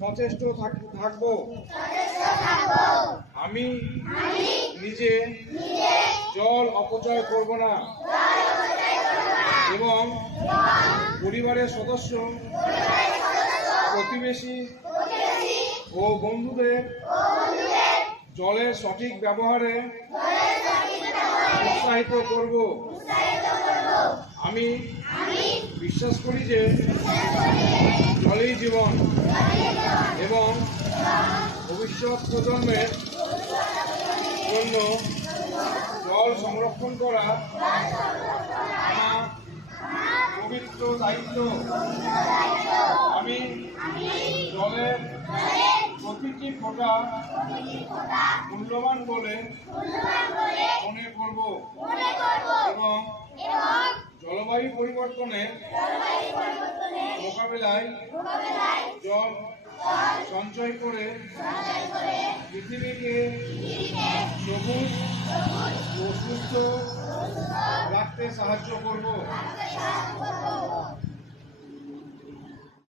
সচেষ্ট থাকব। আমি নিজে জল অপচয় করব না এবং পরিবারের সদস্য, প্রতিবেশী ও বন্ধুদের জলের সঠিক ব্যবহারে উৎসাহিত করব। আমি বিশ্বাস করি যে জলই জীবন এবং ভবিষ্যৎ প্রজন্মের জন্য জল সংরক্ষণ করা আমার পবিত্র দায়িত্ব। আমি জলের প্রতিটি ফোঁটা মূল্যবান বলে মনে করব এবং জলবায়ু পরিবর্তনের মোকাবিলায় জল সঞ্চয় করে পৃথিবীকে সবুজ ও সুস্থ রাখতে সাহায্য করব।